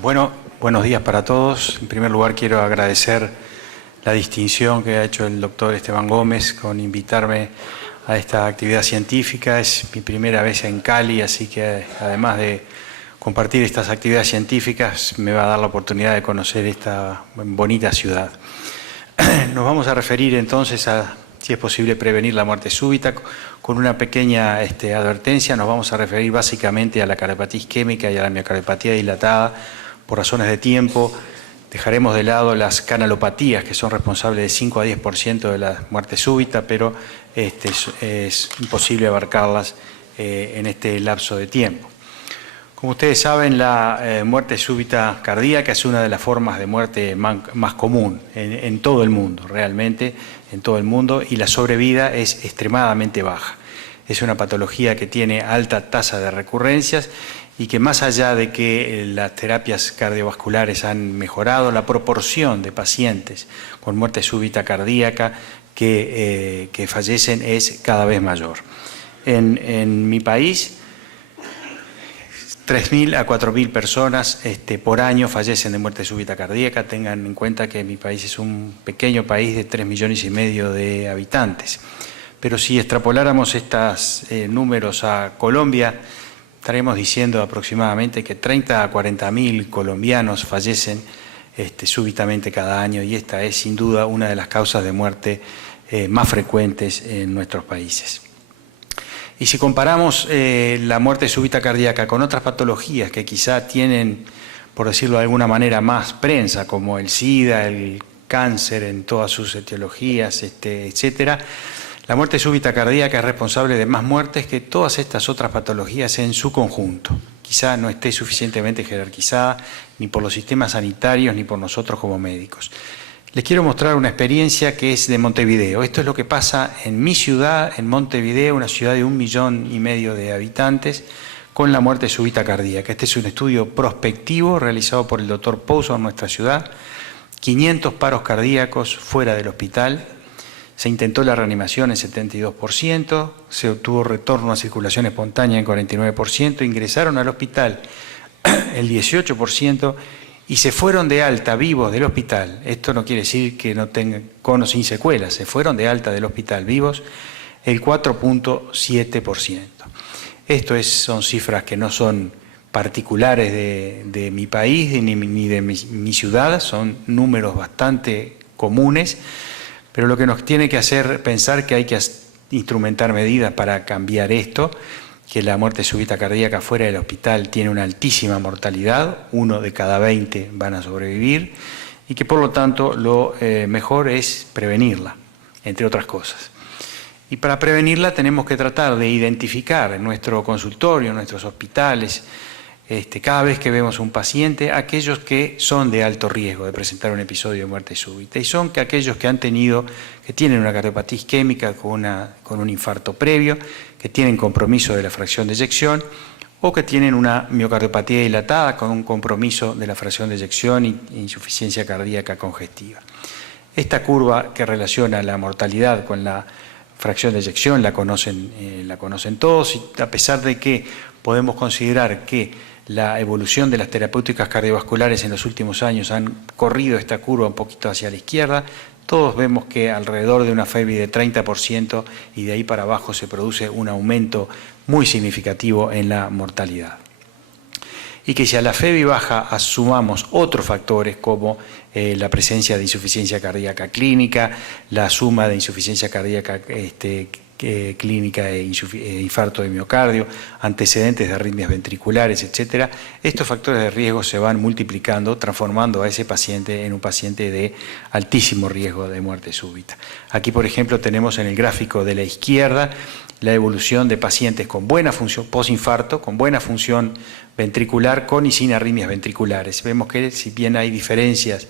Bueno, buenos días para todos. En primer lugar, quiero agradecer la distinción que ha hecho el doctor Esteban Gómez con invitarme a esta actividad científica. Es mi primera vez en Cali, así que además de compartir estas actividades científicas, me va a dar la oportunidad de conocer esta bonita ciudad. Nos vamos a referir entonces a, si es posible, prevenir la muerte súbita. Con una pequeña advertencia, nos vamos a referir básicamente a la cardiopatía isquémica y a la miocardiopatía dilatada. Por razones de tiempo, dejaremos de lado las canalopatías, que son responsables de 5 a 10% de la muerte súbita, pero es imposible abarcarlas en este lapso de tiempo. Como ustedes saben, la muerte súbita cardíaca es una de las formas de muerte más común en todo el mundo, realmente en todo el mundo, y la sobrevida es extremadamente baja. Es una patología que tiene alta tasa de recurrencias y que, más allá de que las terapias cardiovasculares han mejorado, la proporción de pacientes con muerte súbita cardíaca que fallecen es cada vez mayor. En mi país, 3.000 a 4.000 personas por año fallecen de muerte súbita cardíaca. Tengan en cuenta que mi país es un pequeño país de 3,5 millones de habitantes. Pero si extrapoláramos estos números a Colombia, estaremos diciendo aproximadamente que 30 a 40.000 colombianos fallecen súbitamente cada año, y esta es sin duda una de las causas de muerte más frecuentes en nuestros países. Y si comparamos la muerte súbita cardíaca con otras patologías que quizá tienen, por decirlo de alguna manera, más prensa, como el SIDA, el cáncer en todas sus etiologías, etcétera, la muerte súbita cardíaca es responsable de más muertes que todas estas otras patologías en su conjunto. Quizá no esté suficientemente jerarquizada ni por los sistemas sanitarios ni por nosotros como médicos. Les quiero mostrar una experiencia que es de Montevideo. Esto es lo que pasa en mi ciudad, en Montevideo, una ciudad de 1,5 millones de habitantes, con la muerte súbita cardíaca. Este es un estudio prospectivo realizado por el doctor Pouso en nuestra ciudad. 500 paros cardíacos fuera del hospital. Se intentó la reanimación en 72%, se obtuvo retorno a circulación espontánea en 49%, ingresaron al hospital el 18%, y se fueron de alta vivos del hospital. Esto no quiere decir que no tengan con o sin secuelas, se fueron de alta del hospital vivos el 4,7%. Esto son cifras que no son particulares de mi país ni de mi ciudad, son números bastante comunes, pero lo que nos tiene que hacer pensar que hay que instrumentar medidas para cambiar esto, que la muerte súbita cardíaca fuera del hospital tiene una altísima mortalidad, 1 de cada 20 van a sobrevivir, y que por lo tanto lo mejor es prevenirla, entre otras cosas. Y para prevenirla tenemos que tratar de identificar en nuestro consultorio, en nuestros hospitales, cada vez que vemos un paciente, aquellos que son de alto riesgo de presentar un episodio de muerte súbita, y son aquellos que tienen una cardiopatía isquémica con un infarto previo, que tienen compromiso de la fracción de eyección, o que tienen una miocardiopatía dilatada con un compromiso de la fracción de eyección e insuficiencia cardíaca congestiva. Esta curva que relaciona la mortalidad con la fracción de eyección la conocen todos, y a pesar de que podemos considerar que la evolución de las terapéuticas cardiovasculares en los últimos años han corrido esta curva un poquito hacia la izquierda, todos vemos que alrededor de una FEBI de 30% y de ahí para abajo se produce un aumento muy significativo en la mortalidad. Y que si a la FEBI baja sumamos otros factores como la presencia de insuficiencia cardíaca clínica, la suma de insuficiencia cardíaca clínica e infarto de miocardio, antecedentes de arritmias ventriculares, etcétera, estos factores de riesgo se van multiplicando, transformando a ese paciente en un paciente de altísimo riesgo de muerte súbita. Aquí, por ejemplo, tenemos en el gráfico de la izquierda la evolución de pacientes con buena función postinfarto, con buena función ventricular, con y sin arritmias ventriculares. Vemos que, si bien hay diferencias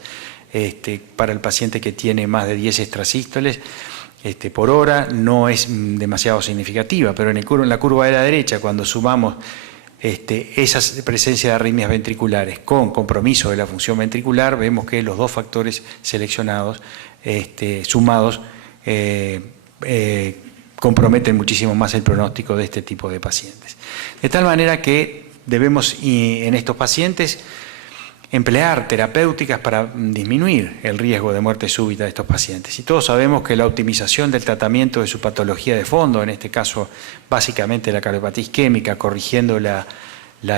para el paciente que tiene más de 10 extrasístoles por hora, no es demasiado significativa, pero en la curva de la derecha, cuando sumamos esa presencia de arritmias ventriculares con compromiso de la función ventricular, vemos que los dos factores seleccionados, sumados, comprometen muchísimo más el pronóstico de este tipo de pacientes. De tal manera que debemos, en estos pacientes, emplear terapéuticas para disminuir el riesgo de muerte súbita de estos pacientes. Y todos sabemos que la optimización del tratamiento de su patología de fondo, en este caso básicamente la cardiopatía isquémica, corrigiendo la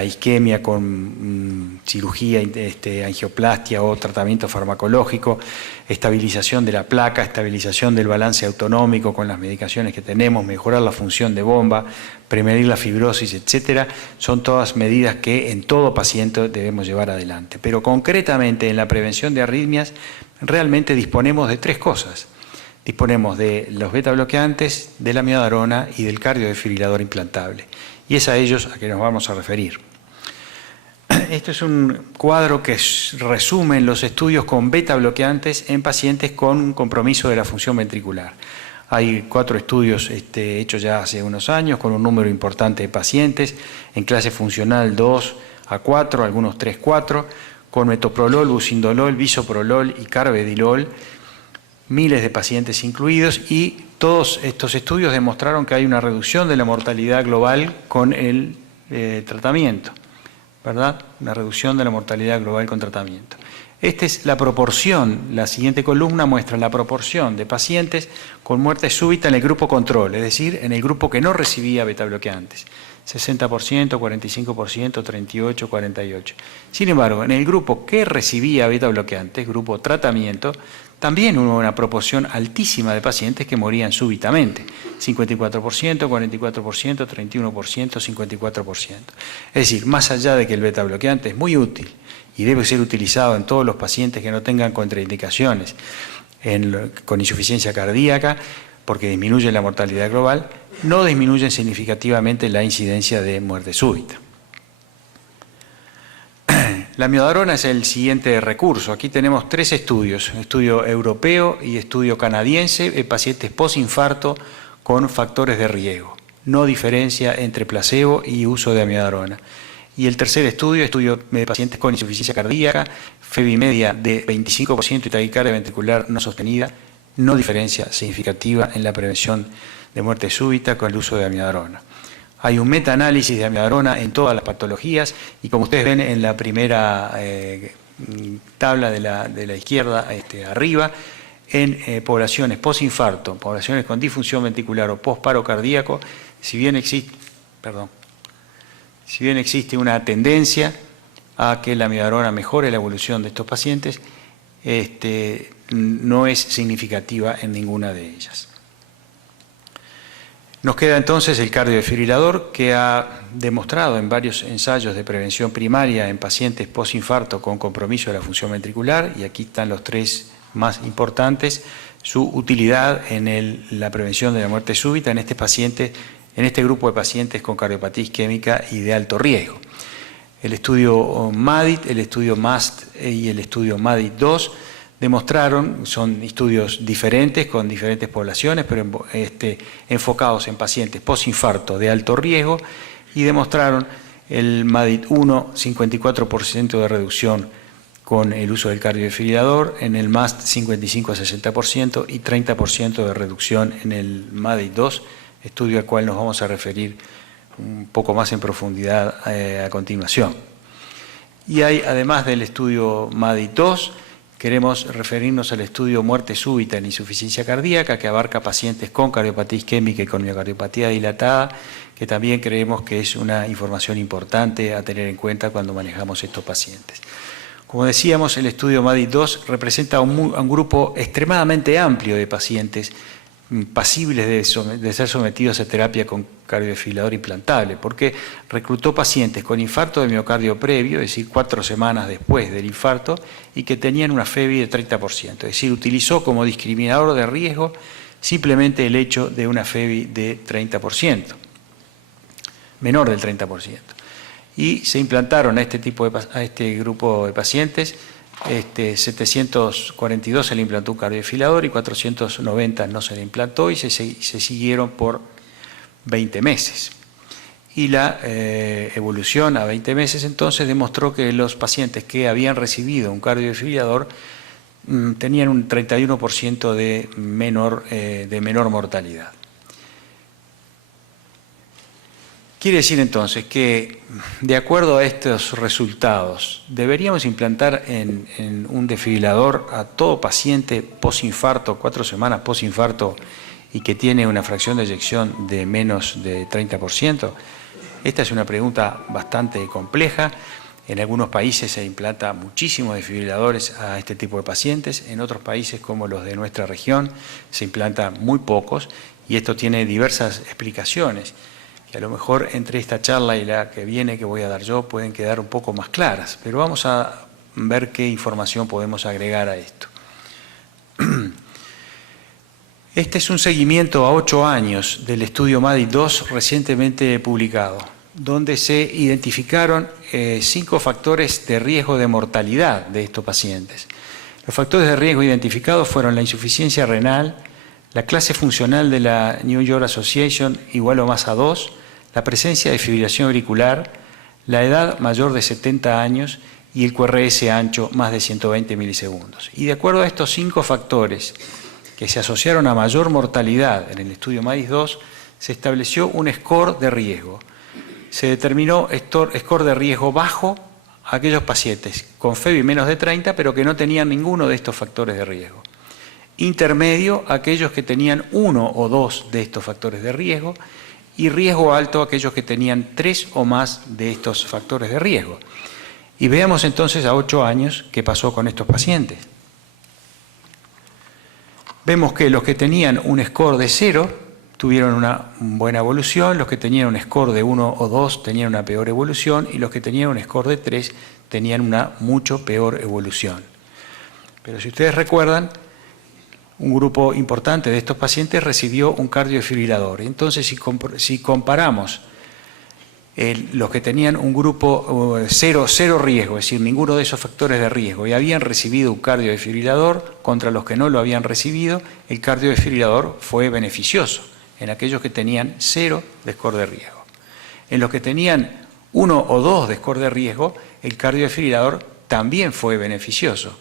isquemia con cirugía, angioplastia o tratamiento farmacológico, estabilización de la placa, estabilización del balance autonómico con las medicaciones que tenemos, mejorar la función de bomba, prevenir la fibrosis, etcétera, son todas medidas que en todo paciente debemos llevar adelante. Pero concretamente en la prevención de arritmias realmente disponemos de tres cosas. Disponemos de los beta bloqueantes, de la amiodarona y del cardiodefibrilador implantable. Y es a ellos a que nos vamos a referir. Esto es un cuadro que resume los estudios con beta bloqueantes en pacientes con un compromiso de la función ventricular. Hay 4 estudios hechos ya hace unos años con un número importante de pacientes, en clase funcional 2 a 4, algunos 3-4, con metoprolol, bucindolol, bisoprolol y carvedilol, miles de pacientes incluidos, y todos estos estudios demostraron que hay una reducción de la mortalidad global con el tratamiento, ¿verdad? Una reducción de la mortalidad global con tratamiento. Esta es la proporción, la siguiente columna muestra la proporción de pacientes con muerte súbita en el grupo control, es decir, en el grupo que no recibía beta bloqueantes. 60%, 45%, 38%, 48%. Sin embargo, en el grupo que recibía beta bloqueantes, grupo tratamiento, también hubo una proporción altísima de pacientes que morían súbitamente, 54%, 44%, 31%, 54%. Es decir, más allá de que el beta bloqueante es muy útil y debe ser utilizado en todos los pacientes que no tengan contraindicaciones con insuficiencia cardíaca, porque disminuye la mortalidad global, no disminuyen significativamente la incidencia de muerte súbita. La amiodarona es el siguiente recurso. Aquí tenemos 3 estudios, estudio europeo y estudio canadiense de pacientes postinfarto con factores de riesgo. No diferencia entre placebo y uso de amiodarona. Y el tercer estudio de pacientes con insuficiencia cardíaca, FEBI media de 25% y taquicardia ventricular no sostenida, no diferencia significativa en la prevención de muerte súbita con el uso de amiodarona. Hay un metaanálisis de amiodarona en todas las patologías y como ustedes ven en la primera tabla de la izquierda arriba, en poblaciones postinfarto, poblaciones con disfunción ventricular o postparo cardíaco, si bien existe una tendencia a que la amiodarona mejore la evolución de estos pacientes, no es significativa en ninguna de ellas. Nos queda entonces el cardiodefibrilador, que ha demostrado en varios ensayos de prevención primaria en pacientes postinfarto con compromiso de la función ventricular, y aquí están los 3 más importantes, su utilidad en la prevención de la muerte súbita en este grupo de pacientes con cardiopatía isquémica y de alto riesgo. El estudio MADIT, el estudio MAST y el estudio MADIT-2 demostraron, son estudios diferentes con diferentes poblaciones, pero enfocados en pacientes postinfarto de alto riesgo, y demostraron el MADIT-1, 54% de reducción con el uso del cardiodefibrilador, en el MAST 55 a 60% y 30% de reducción en el MADIT-2, estudio al cual nos vamos a referir un poco más en profundidad a continuación. Y hay, además del estudio MADIT-2, queremos referirnos al estudio muerte súbita en insuficiencia cardíaca, que abarca pacientes con cardiopatía isquémica y con miocardiopatía dilatada, que también creemos que es una información importante a tener en cuenta cuando manejamos estos pacientes. Como decíamos, el estudio MADIT-2 representa un grupo extremadamente amplio de pacientes pasibles de ser sometidos a terapia con cardiodefibrilador implantable, porque reclutó pacientes con infarto de miocardio previo, es decir, 4 semanas después del infarto, y que tenían una FEBI de 30%, es decir, utilizó como discriminador de riesgo simplemente el hecho de una FEBI de 30%, menor del 30%. Y se implantaron a este grupo de pacientes, 742 se le implantó un cardiodefibrilador y 490 no se le implantó, y se siguieron por 20 meses. Y la evolución a 20 meses entonces demostró que los pacientes que habían recibido un cardiodefibrilador tenían un 31% de menor mortalidad. Quiere decir entonces que, de acuerdo a estos resultados, deberíamos implantar en un desfibrilador a todo paciente posinfarto, 4 semanas posinfarto, y que tiene una fracción de eyección de menos de 30%. Esta es una pregunta bastante compleja. En algunos países se implanta muchísimos desfibriladores a este tipo de pacientes. En otros países, como los de nuestra región, se implantan muy pocos, y esto tiene diversas explicaciones, que a lo mejor entre esta charla y la que viene que voy a dar yo pueden quedar un poco más claras, pero vamos a ver qué información podemos agregar a esto. Este es un seguimiento a 8 años del estudio MADIS-2 recientemente publicado, donde se identificaron 5 factores de riesgo de mortalidad de estos pacientes. Los factores de riesgo identificados fueron la insuficiencia renal, la clase funcional de la New York Association igual o más a 2, la presencia de fibrilación auricular, la edad mayor de 70 años y el QRS ancho más de 120 milisegundos. Y de acuerdo a estos 5 factores que se asociaron a mayor mortalidad en el estudio MADIS-2, se estableció un score de riesgo. Se determinó score de riesgo bajo a aquellos pacientes con FEBI menos de 30, pero que no tenían ninguno de estos factores de riesgo. Intermedio a aquellos que tenían 1 o 2 de estos factores de riesgo, y riesgo alto a aquellos que tenían 3 o más de estos factores de riesgo. Y veamos entonces a 8 años qué pasó con estos pacientes. Vemos que los que tenían un score de 0 tuvieron una buena evolución, los que tenían un score de 1 o 2 tenían una peor evolución, y los que tenían un score de 3 tenían una mucho peor evolución. Pero si ustedes recuerdan, un grupo importante de estos pacientes recibió un cardiodefibrilador. Entonces, si comparamos los que tenían un grupo cero riesgo, es decir, ninguno de esos factores de riesgo, y habían recibido un cardiodefibrilador contra los que no lo habían recibido, el cardiodefibrilador fue beneficioso en aquellos que tenían 0 de score de riesgo. En los que tenían 1 o 2 de score de riesgo, el cardiodefibrilador también fue beneficioso.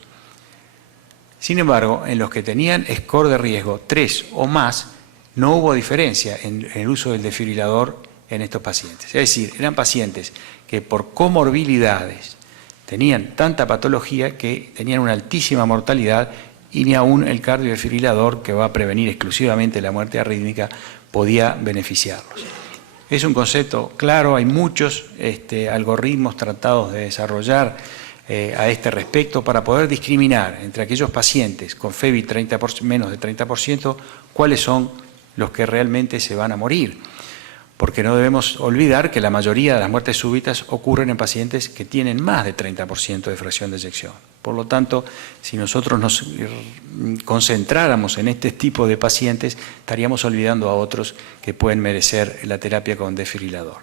Sin embargo, en los que tenían score de riesgo 3 o más, no hubo diferencia en el uso del desfibrilador en estos pacientes. Es decir, eran pacientes que por comorbilidades tenían tanta patología que tenían una altísima mortalidad, y ni aún el cardiodefibrilador, que va a prevenir exclusivamente la muerte arrítmica, podía beneficiarlos. Es un concepto claro, hay muchos algoritmos tratados de desarrollar a este respecto para poder discriminar entre aquellos pacientes con FEBI menos de 30%, cuáles son los que realmente se van a morir. Porque no debemos olvidar que la mayoría de las muertes súbitas ocurren en pacientes que tienen más de 30% de fracción de eyección. Por lo tanto, si nosotros nos concentráramos en este tipo de pacientes, estaríamos olvidando a otros que pueden merecer la terapia con desfibrilador.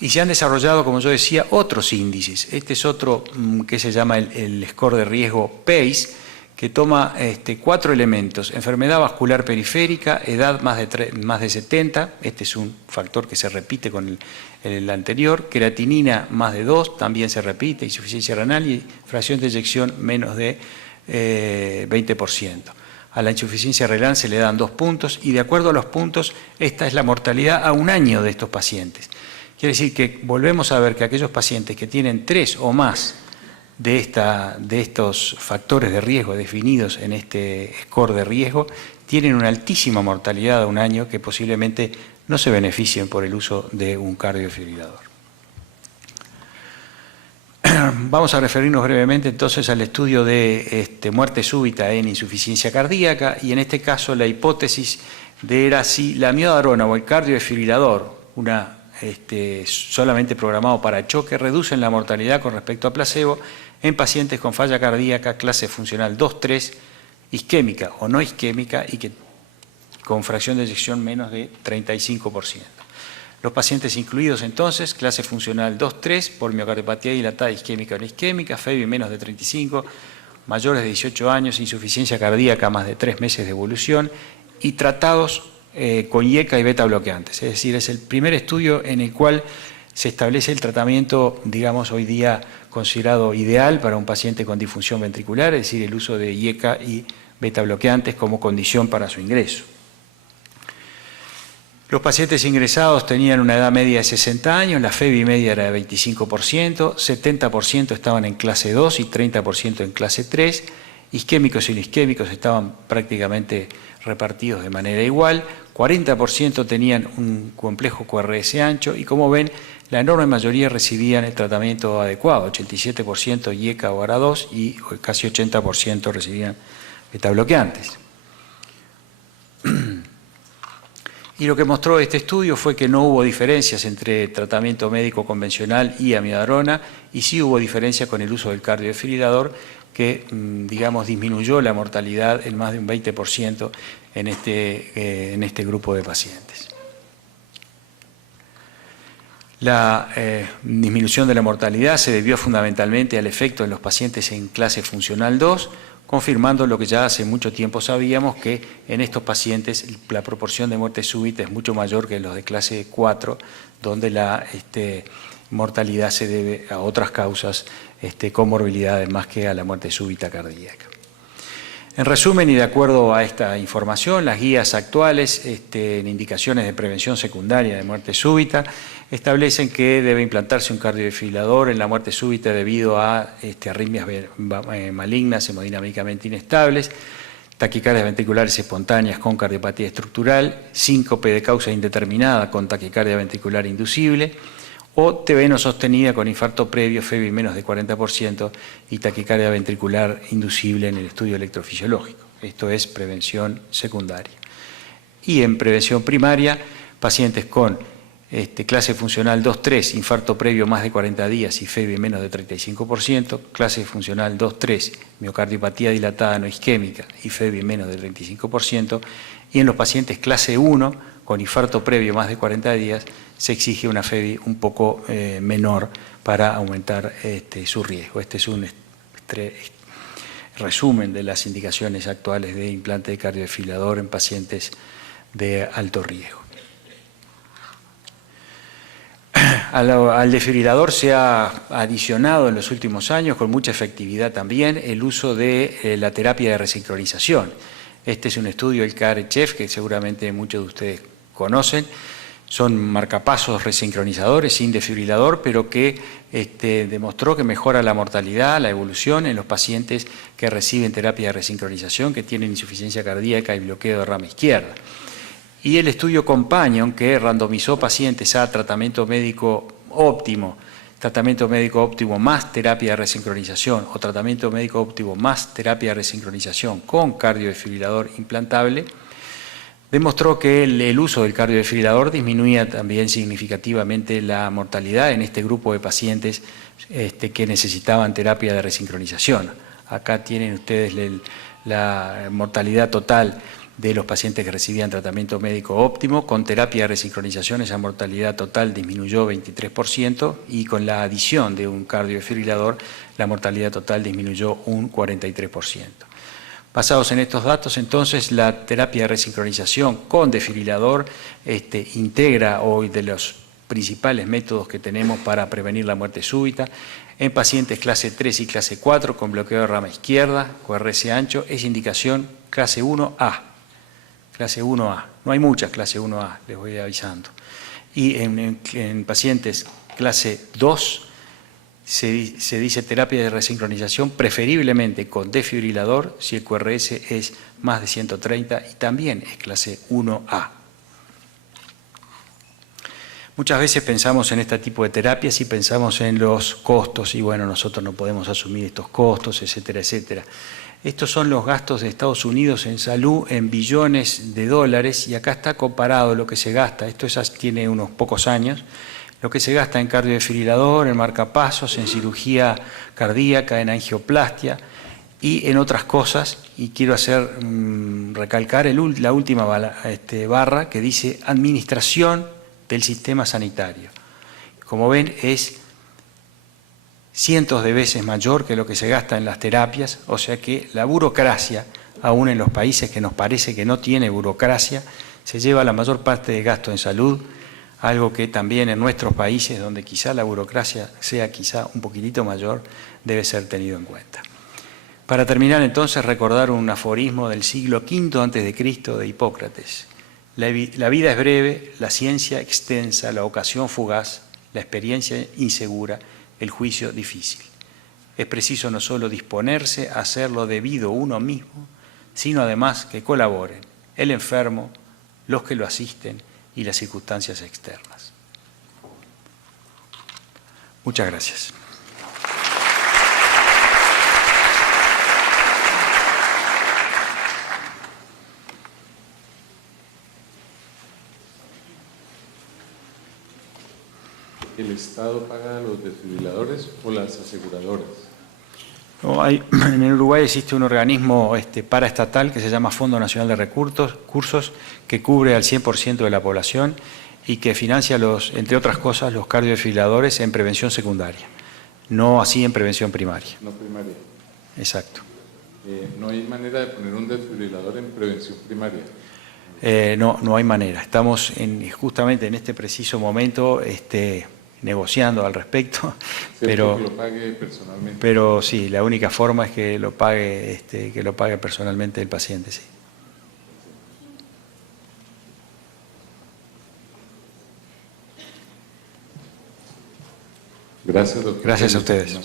Y se han desarrollado, como yo decía, otros índices. Este es otro que se llama el score de riesgo PACE, que toma 4 elementos: enfermedad vascular periférica, edad más de 70, este es un factor que se repite con el anterior, creatinina más de 2, también se repite, insuficiencia renal, y fracción de eyección menos de 20%. A la insuficiencia renal se le dan 2 puntos, y de acuerdo a los puntos, esta es la mortalidad a 1 año de estos pacientes. Quiere decir que volvemos a ver que aquellos pacientes que tienen 3 o más de estos factores de riesgo definidos en este score de riesgo tienen una altísima mortalidad a 1 año, que posiblemente no se beneficien por el uso de un cardiodefibrilador. Vamos a referirnos brevemente entonces al estudio de muerte súbita en insuficiencia cardíaca, y en este caso la hipótesis era si la amiodarona o el cardiodefibrilador, solamente programado para choque, reducen la mortalidad con respecto a placebo en pacientes con falla cardíaca clase funcional 2-3, isquémica o no isquémica, y que con fracción de eyección menos de 35%. Los pacientes incluidos entonces, clase funcional 2-3 por miocardiopatía dilatada isquémica o no isquémica, FEBI menos de 35, mayores de 18 años, insuficiencia cardíaca más de 3 meses de evolución, y tratados con IECA y beta bloqueantes. Es decir, es el primer estudio en el cual se establece el tratamiento, digamos, hoy día considerado ideal para un paciente con disfunción ventricular, es decir, el uso de IECA y beta bloqueantes como condición para su ingreso. Los pacientes ingresados tenían una edad media de 60 años, la FEBI media era de 25%, 70% estaban en clase 2 y 30% en clase 3, isquémicos y no isquémicos estaban prácticamente repartidos de manera igual, 40% tenían un complejo QRS ancho y, como ven, la enorme mayoría recibían el tratamiento adecuado, 87% IECA o ARA2 y casi 80% recibían betabloqueantes. Y lo que mostró este estudio fue que no hubo diferencias entre tratamiento médico convencional y amiodarona, y sí hubo diferencia con el uso del cardiodefibrilador, que, digamos, disminuyó la mortalidad en más de un 20% en este grupo de pacientes. La disminución de la mortalidad se debió fundamentalmente al efecto en los pacientes en clase funcional 2, confirmando lo que ya hace mucho tiempo sabíamos, que en estos pacientes la proporción de muerte súbita es mucho mayor que en los de clase 4, donde la mortalidad se debe a otras causas, comorbilidades, más que a la muerte súbita cardíaca. En resumen, y de acuerdo a esta información, las guías actuales en indicaciones de prevención secundaria de muerte súbita establecen que debe implantarse un cardiodefibrilador en la muerte súbita debido a arritmias malignas hemodinámicamente inestables, taquicardias ventriculares espontáneas con cardiopatía estructural, síncope de causa indeterminada con taquicardia ventricular inducible, o TB no sostenida con infarto previo, FEBI menos de 40% y taquicardia ventricular inducible en el estudio electrofisiológico. Esto es prevención secundaria. Y en prevención primaria, pacientes con clase funcional 2-3, infarto previo más de 40 días y FEBI menos de 35%, clase funcional 2-3, miocardiopatía dilatada no isquémica y FEBI menos de 35%, y en los pacientes clase 1, con infarto previo más de 40 días, se exige una FEBI un poco menor para aumentar su riesgo. Este es un resumen de las indicaciones actuales de implante de cardiodefibrilador en pacientes de alto riesgo. Al desfibrilador se ha adicionado en los últimos años, con mucha efectividad también, el uso de la terapia de resincronización. Este es un estudio del CARE-CHEF que seguramente muchos de ustedes conocen. Son marcapasos resincronizadores sin desfibrilador, pero que demostró que mejora la mortalidad, la evolución en los pacientes que reciben terapia de resincronización, que tienen insuficiencia cardíaca y bloqueo de rama izquierda. Y el estudio Companion, que randomizó pacientes a tratamiento médico óptimo más terapia de resincronización o tratamiento médico óptimo más terapia de resincronización con cardiodefibrilador implantable, demostró que el uso del cardiodefibrilador disminuía también significativamente la mortalidad en este grupo de pacientes que necesitaban terapia de resincronización. Acá tienen ustedes la mortalidad total de los pacientes que recibían tratamiento médico óptimo. Con terapia de resincronización esa mortalidad total disminuyó 23% y con la adición de un cardiodefibrilador la mortalidad total disminuyó un 43%. Basados en estos datos, entonces, la terapia de resincronización con desfibrilador integra hoy de los principales métodos que tenemos para prevenir la muerte súbita. En pacientes clase 3 y clase 4 con bloqueo de rama izquierda, QRS ancho, es indicación clase 1A. Clase 1A. No hay muchas clase 1A, les voy avisando. Y en pacientes clase 2 se dice terapia de resincronización preferiblemente con desfibrilador si el QRS es más de 130 y también es clase 1A. Muchas veces pensamos en este tipo de terapias y pensamos en los costos y bueno, nosotros no podemos asumir estos costos, etcétera, etcétera. Estos son los gastos de Estados Unidos en salud en billones de dólares y acá está comparado lo que se gasta, esto tiene unos pocos años, lo que se gasta en cardiodefibrilador, en marcapasos, en cirugía cardíaca, en angioplastia y en otras cosas. Y quiero recalcar la última barra que dice administración del sistema sanitario. Como ven, es cientos de veces mayor que lo que se gasta en las terapias, o sea que la burocracia, aún en los países que nos parece que no tiene burocracia, se lleva la mayor parte del gasto en salud, algo que también en nuestros países, donde quizá la burocracia sea quizá un poquitito mayor, debe ser tenido en cuenta. Para terminar entonces, recordar un aforismo del siglo V a.C. de Hipócrates, La vida es breve, la ciencia extensa, la ocasión fugaz, la experiencia insegura, el juicio difícil. Es preciso no solo disponerse a hacer lo debido uno mismo, sino además que colaboren el enfermo, los que lo asisten y las circunstancias externas. Muchas gracias. ¿El Estado paga a los desfibriladores o las aseguradoras? No, en el Uruguay existe un organismo paraestatal que se llama Fondo Nacional de Recursos, que cubre al 100% de la población y que financia, entre otras cosas, los cardiodesfibriladores en prevención secundaria, no así en prevención primaria. No primaria. Exacto. ¿No hay manera de poner un desfibrilador en prevención primaria? No hay manera. Estamos justamente en este preciso momento negociando al respecto, pero que lo pague personalmente. Pero sí, la única forma es que lo pague personalmente el paciente, sí. Gracias, doctor. Gracias a ustedes.